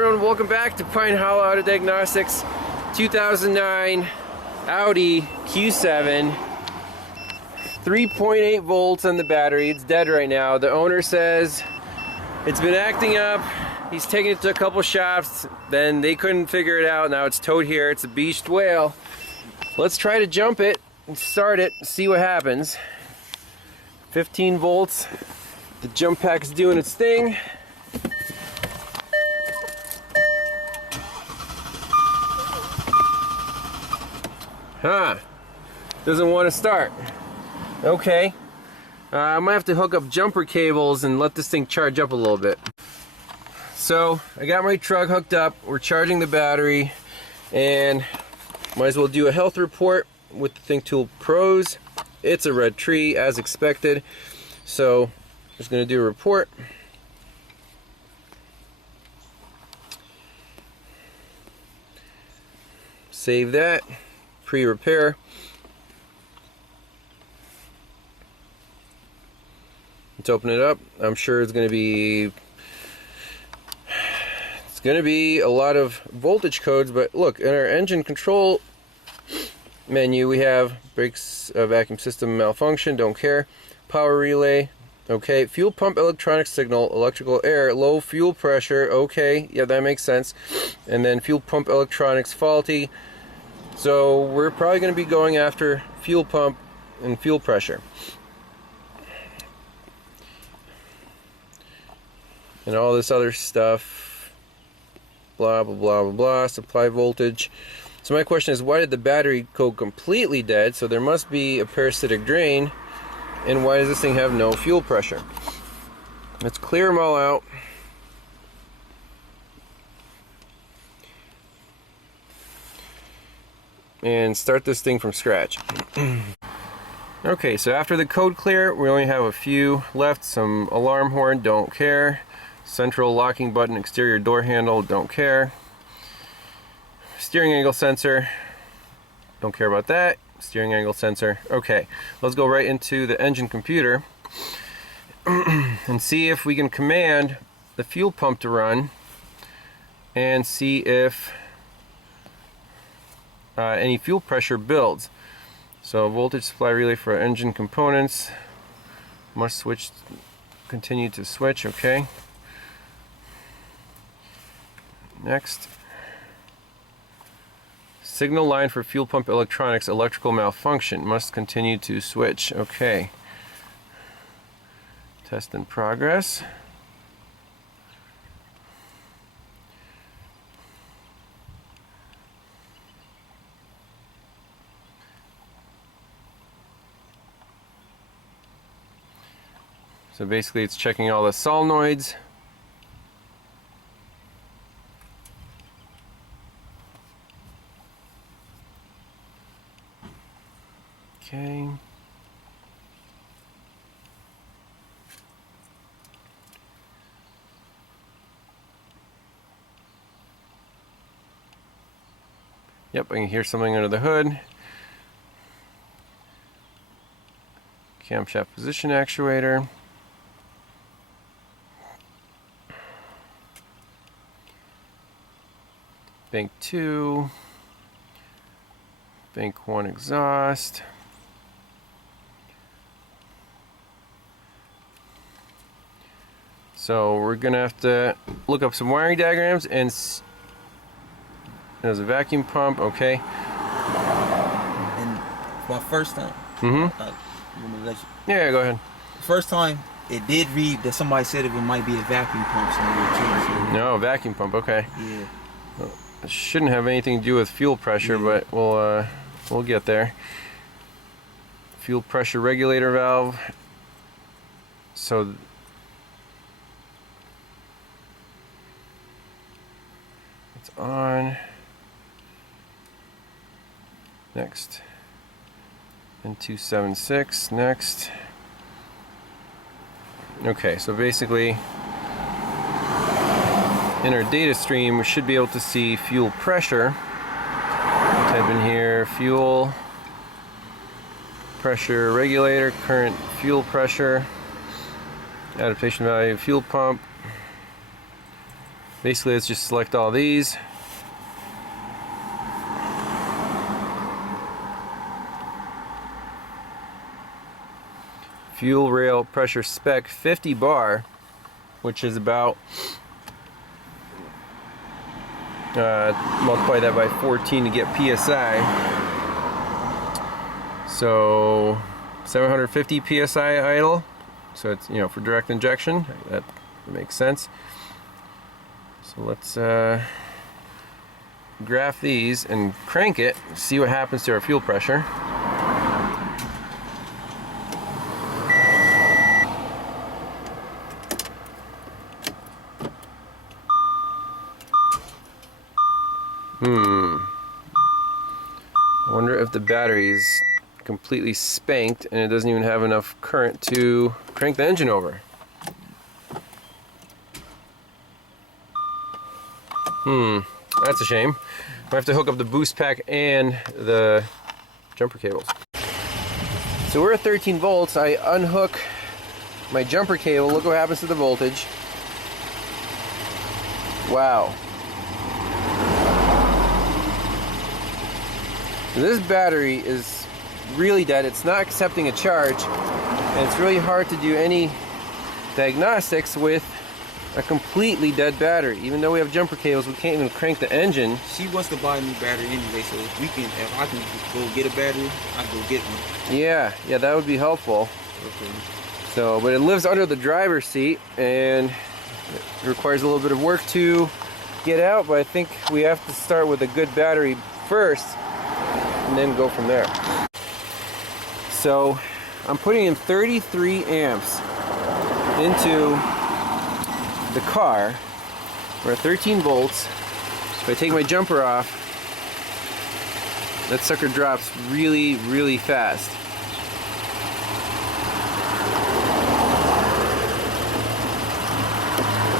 Everyone, welcome back to Pine Hollow Auto Diagnostics. 2009 Audi Q7, 3.8 volts on the battery. It's dead right now. The owner says it's been acting up. He's taken it to a couple shops, then they couldn't figure it out. Now it's towed here. It's a beached whale. Let's try to jump it and start it, see what happens. 15 volts. The jump pack's doing its thing. Doesn't want to start. Okay. I might have to hook up jumper cables and let this thing charge up a little bit. So I got my truck hooked up. We're charging the battery, and might as well do a health report with the Think Tool Pros. It's a red tree as expected. So just going to do a report. Save that. Pre-repair. Let's open it up. I'm sure it's going to be a lot of voltage codes, but look, in our engine control menu we have brakes, vacuum system malfunction, don't care, power relay, okay, fuel pump electronic signal, electrical error, low fuel pressure, okay, yeah, that makes sense, and then fuel pump electronics faulty. So we're probably going to be going after fuel pump and fuel pressure. And all this other stuff, blah, blah, blah, blah, blah, supply voltage. So my question is, why did the battery go completely dead? So there must be a parasitic drain. And why does this thing have no fuel pressure? Let's clear them all out. And start this thing from scratch. Okay, so after the code clear, we only have a few left. Some alarm horn, don't care. Central locking button, exterior door handle, don't care. Steering angle sensor, don't care about that. Steering angle sensor, okay. Let's go right into the engine computer and see if we can command the fuel pump to run and see if any fuel pressure builds. So voltage supply relay for engine components must switch, continue to switch, okay. Next, signal line for fuel pump electronics electrical malfunction must continue to switch, okay. Test in progress. So basically it's checking all the solenoids. Okay. Yep, I can hear something under the hood. Camshaft position actuator. Bank 2. Bank 1 exhaust. So we're gonna have to look up some wiring diagrams, and there's a vacuum pump, okay. And my first time, yeah, go ahead. First time, it did read that somebody said it might be a vacuum pump somewhere too. No, vacuum pump, okay. Yeah. Well, it shouldn't have anything to do with fuel pressure, yeah, but we'll get there. Fuel pressure regulator valve. So it's on. Next. And 276 next. Okay, so basically in our data stream we should be able to see fuel pressure. Type in here fuel pressure regulator, current fuel pressure, adaptation value, fuel pump, Basically, let's just select all these. Fuel rail pressure spec 50 bar, which is about, multiply that by 14 to get PSI. So 750 PSI idle. So it's, you know, for direct injection. That makes sense. So let's graph these and crank it, see what happens to our fuel pressure. I wonder if the battery is completely spanked and it doesn't even have enough current to crank the engine over. That's a shame. I have to hook up the boost pack and the jumper cables. So we're at 13 volts. I unhook my jumper cable. Look what happens to the voltage. Wow. So this battery is really dead. It's not accepting a charge, and it's really hard to do any diagnostics with a completely dead battery. Even though we have jumper cables, we can't even crank the engine. She wants to buy a new battery anyway, so if I can go get a battery, I'll go get one. Yeah, that would be helpful. Okay. So, but it lives under the driver's seat, and it requires a little bit of work to get out, but I think we have to start with a good battery first, and then go from there. So, I'm putting in 33 amps into the car. We're at 13 volts. If I take my jumper off, that sucker drops really, really fast.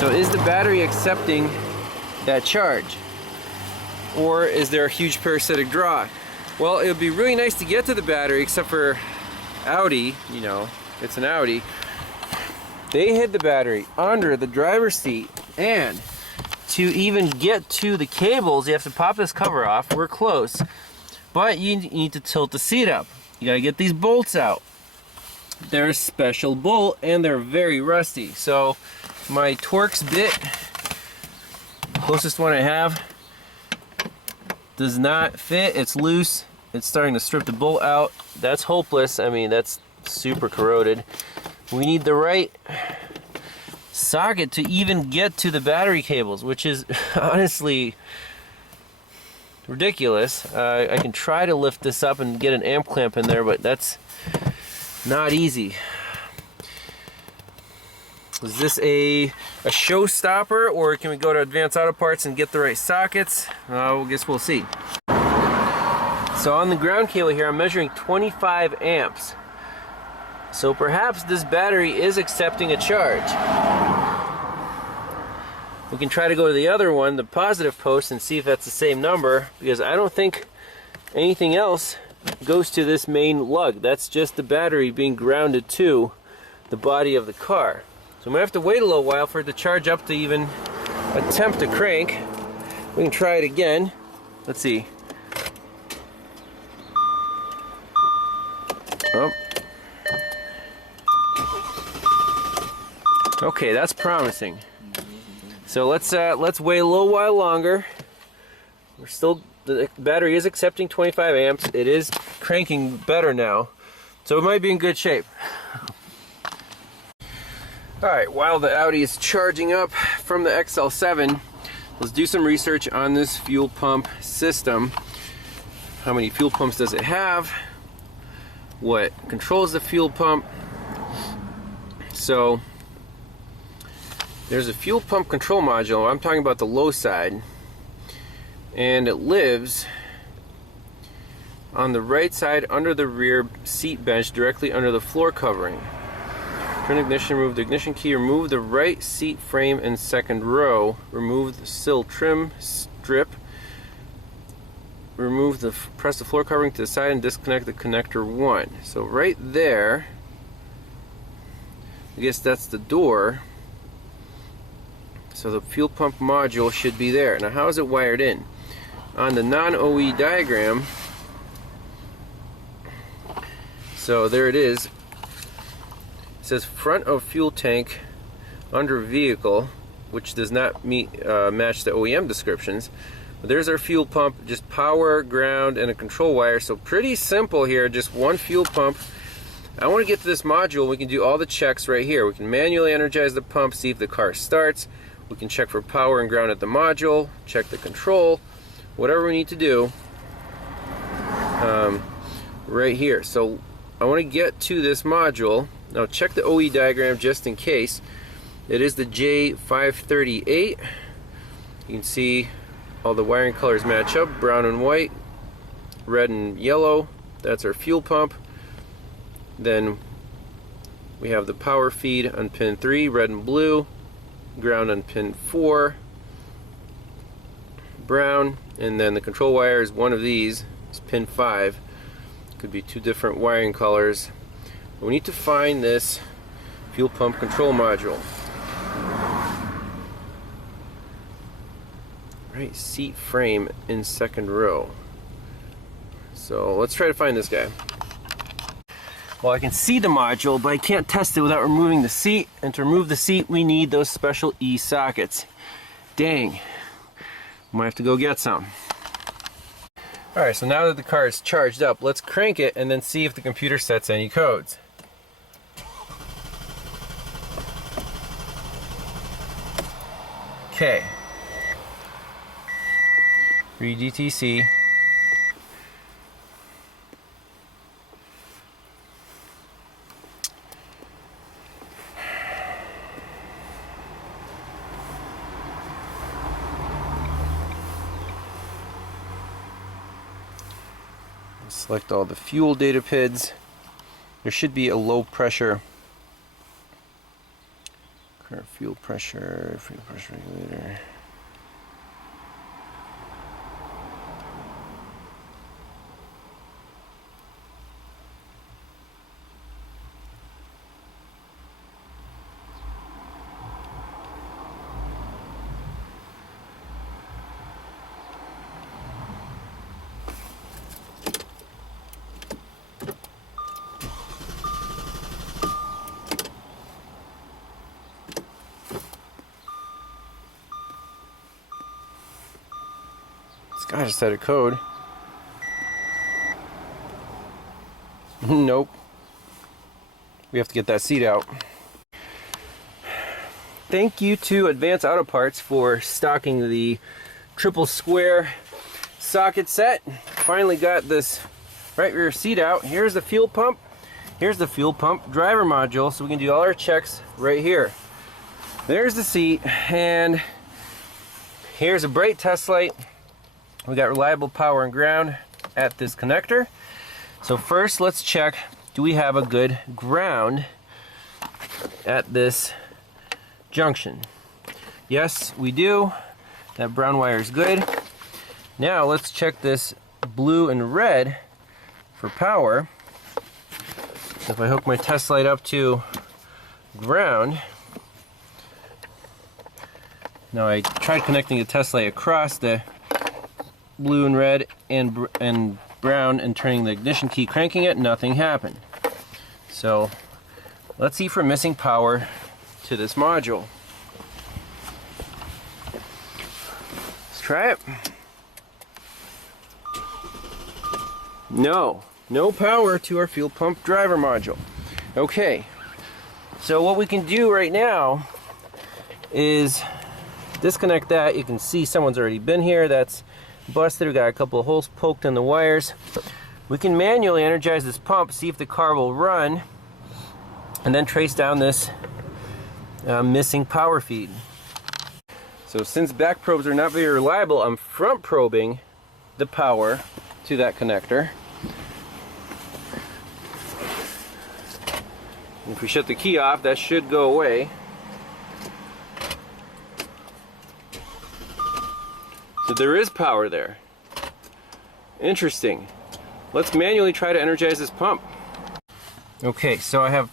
So is the battery accepting that charge? Or is there a huge parasitic draw? Well, it would be really nice to get to the battery, except for Audi, you know, it's an Audi. They hid the battery under the driver's seat, and to even get to the cables, you have to pop this cover off. We're close, but you need to tilt the seat up. You gotta get these bolts out. They're a special bolt, and they're very rusty. So my Torx bit, closest one I have, does not fit. It's loose. It's starting to strip the bolt out. That's hopeless. I mean, that's super corroded. We need the right socket to even get to the battery cables, which is honestly ridiculous. I can try to lift this up and get an amp clamp in there, but that's not easy. Is this a showstopper, or can we go to Advanced Auto Parts and get the right sockets? I guess we'll see. So on the ground cable here, I'm measuring 25 amps. So perhaps this battery is accepting a charge. We can try to go to the other one, the positive post, and see if that's the same number, because I don't think anything else goes to this main lug. That's just the battery being grounded to the body of the car. So I'm gonna have to wait a little while for it to charge up to even attempt to crank. We can try it again. Let's see. Oh. Okay, that's promising. So let's wait a little while longer. We're still, the battery is accepting 25 amps. It is cranking better now, so it might be in good shape. All right, while the Audi is charging up from the XL7, let's do some research on this fuel pump system. How many fuel pumps does it have? What controls the fuel pump? So there's a fuel pump control module. I'm talking about the low side, and it lives on the right side under the rear seat bench, directly under the floor covering. Turn ignition, remove the ignition key, remove the right seat frame and second row, remove the sill trim strip, press the floor covering to the side and disconnect the connector 1. So right there, I guess that's the door. So the fuel pump module should be there. Now how is it wired in? On the non-OE diagram, so there it is. It says front of fuel tank under vehicle, which does not match the OEM descriptions. But there's our fuel pump, just power, ground, and a control wire. So pretty simple here, just one fuel pump. I want to get to this module. We can do all the checks right here. We can manually energize the pump, see if the car starts. We can check for power and ground at the module, check the control, whatever we need to do right here. So I want to get to this module. Now check the OE diagram just in case. It is the J538. You can see all the wiring colors match up, brown and white, red and yellow. That's our fuel pump. Then we have the power feed on pin 3, red and blue, ground on pin 4, brown, and then the control wire is one of these, it's pin 5. Could be two different wiring colors. We need to find this fuel pump control module. Right, seat frame in second row. So let's try to find this guy. Well, I can see the module, but I can't test it without removing the seat. And to remove the seat, we need those special E sockets. Dang. Might have to go get some. Alright, so now that the car is charged up, let's crank it and then see if the computer sets any codes. Okay. Read DTC. Select all the fuel data PIDs. There should be a low pressure. Current fuel pressure regulator. It's got a set of code. Nope. We have to get that seat out. Thank you to Advanced Auto Parts for stocking the triple square socket set. Finally got this right rear seat out. Here's the fuel pump. Here's the fuel pump driver module, so we can do all our checks right here. There's the seat, and here's a bright test light. We got reliable power and ground at this connector. So first, let's check, do we have a good ground at this junction? Yes, we do. That brown wire is good. Now let's check this blue and red for power. So if I hook my test light up to ground, now I tried connecting the test light across the blue and red and brown and turning the ignition key, cranking it, nothing happened. So let's see if we're missing power to this module. Let's try it. No power to our fuel pump driver module. Okay, so what we can do right now is disconnect that. You can see someone's already been here. That's busted. We got a couple of holes poked in the wires. We can manually energize this pump, see if the car will run, and then trace down this missing power feed. So since back probes are not very reliable, I'm front probing the power to that connector. And if we shut the key off, that should go away. So there is power there. Interesting. Let's manually try to energize this pump. Okay, so I have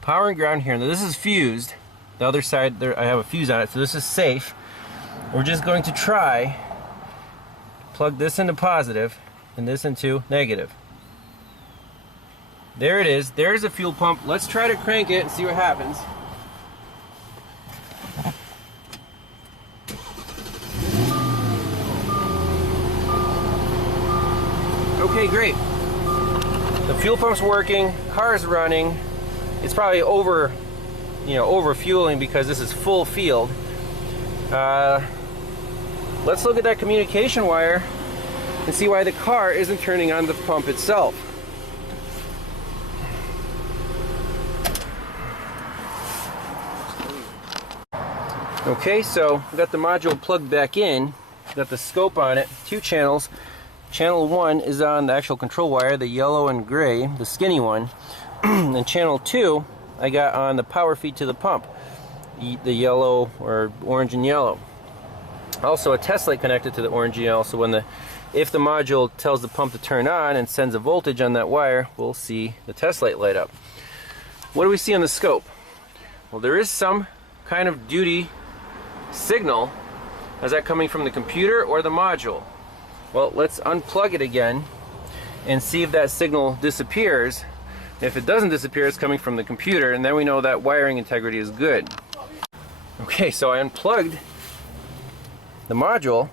power and ground here. Now this is fused. The other side, there I have a fuse on it, so this is safe. We're just going to try plug this into positive and this into negative. There it is. There's a fuel pump. Let's try to crank it and see what happens. Okay, great. The fuel pump's working, car's running. It's probably over fueling because this is full field. Let's look at that communication wire and see why the car isn't turning on the pump itself. Okay, so we got the module plugged back in, got the scope on it, 2 channels. Channel 1 is on the actual control wire, the yellow and gray, the skinny one. And channel 2 I got on the power feed to the pump, the yellow or orange and yellow. Also a test light connected to the orange and yellow, so if the module tells the pump to turn on and sends a voltage on that wire, we'll see the test light light up. What do we see on the scope? Well, there is some kind of duty signal. Is that coming from the computer or the module? Well, let's unplug it again and see if that signal disappears. If it doesn't disappear, it's coming from the computer, and then we know that wiring integrity is good. Okay, so I unplugged the module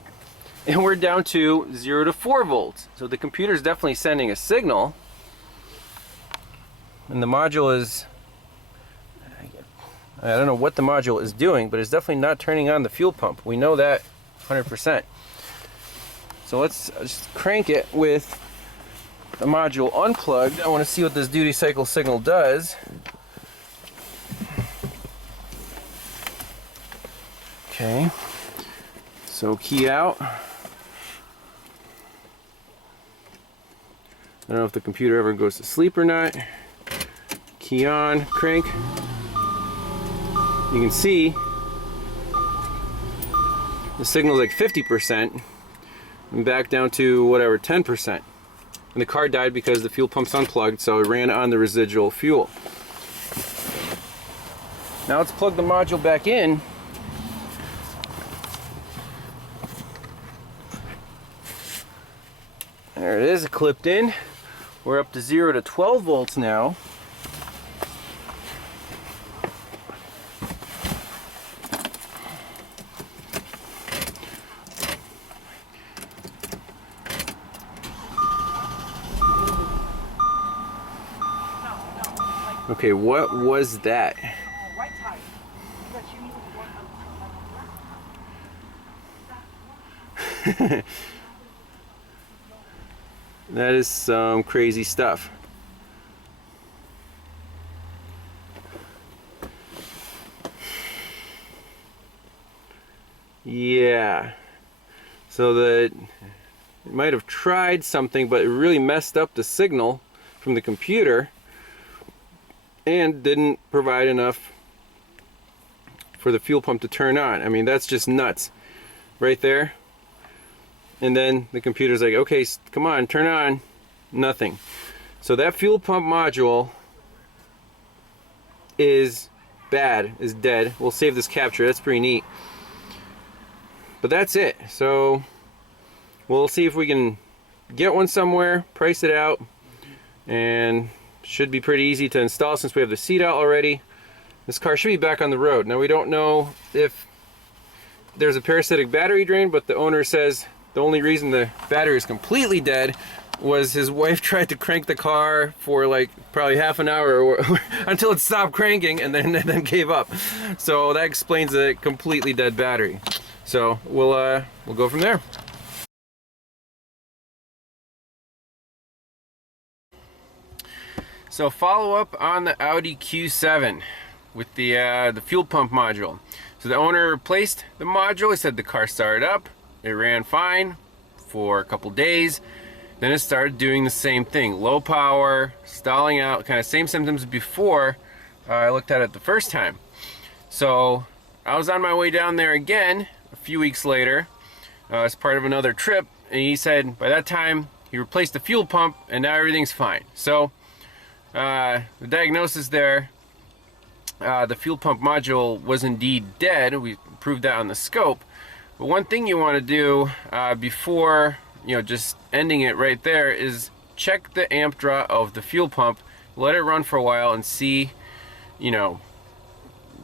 and we're down to 0 to 4 volts. So the computer is definitely sending a signal, and the module is, I don't know what the module is doing, but it's definitely not turning on the fuel pump. We know that 100%. So let's just crank it with the module unplugged. I want to see what this duty cycle signal does. Okay, so key out. I don't know if the computer ever goes to sleep or not. Key on, crank. You can see the signal's like 50% and back down to whatever, 10%. And the car died because the fuel pump's unplugged, so it ran on the residual fuel. Now let's plug the module back in. There it is, clipped in. We're up to 0 to 12 volts now. Okay, what was that? That is some crazy stuff. Yeah. So it might have tried something, but it really messed up the signal from the computer and didn't provide enough for the fuel pump to turn on. I mean, that's just nuts right there. And then the computer's like, okay, come on, turn on. Nothing. So that fuel pump module is bad, is dead. We'll save this capture, that's pretty neat. But that's it. So we'll see if we can get one somewhere, price it out, and should be pretty easy to install since we have the seat out already. This car should be back on the road. Now we don't know if there's a parasitic battery drain, but the owner says the only reason the battery is completely dead was his wife tried to crank the car for like probably half an hour until it stopped cranking and then gave up. So that explains a completely dead battery. So we'll go from there. So follow up on the Audi Q7 with the fuel pump module. So the owner replaced the module. He said the car started up, it ran fine for a couple days. Then it started doing the same thing, low power, stalling out, kind of same symptoms before I looked at it the first time. So I was on my way down there again a few weeks later as part of another trip, and he said by that time he replaced the fuel pump and now everything's fine. So the diagnosis there the fuel pump module was indeed dead. We proved that on the scope. But one thing you want to do before, you know, just ending it right there is check the amp draw of the fuel pump, let it run for a while and see, you know,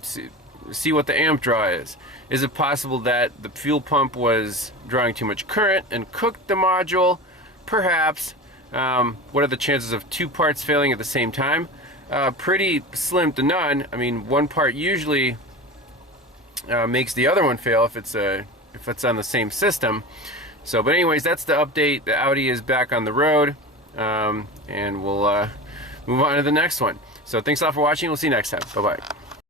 see what the amp draw is. Is it possible that the fuel pump was drawing too much current and cooked the module? Perhaps. What are the chances of two parts failing at the same time? Pretty slim to none. I mean, one part usually makes the other one fail if it's on the same system. So, but anyways, that's the update. The Audi is back on the road, and we'll move on to the next one. So thanks a lot for watching. We'll see you next time. Bye-bye.